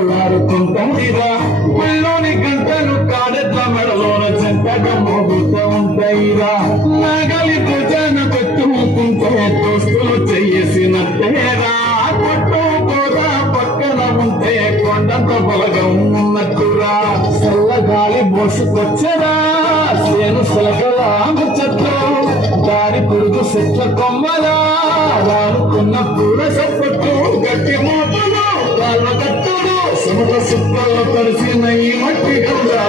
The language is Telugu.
తెల్లారుతుంటాయిరా ముల్లోని గంటలు కాడెట్ల మెడలోన చెంతగా మోగుతూ ఉంటాయిరా నాగలి భుజాన పెట్టుకుంటే దోస్తులు చెయ్యేసినట్టేరా కొట్టు కూడా పక్కన ఉంటే కొండంత బలగం ఉన్నట్టురా చల్లగాలి మోసుకొచ్చరా సేను సలగలా ముచ్చట్లు దారి పురుగు చెట్ల కొమ్మలా రానుకున్న పూల చప్పట్లు గట్టి మోటలు వాళ్ళ గట్టులు సమత సుక్కల్లో కలిసిన ఈ మట్టి గంగా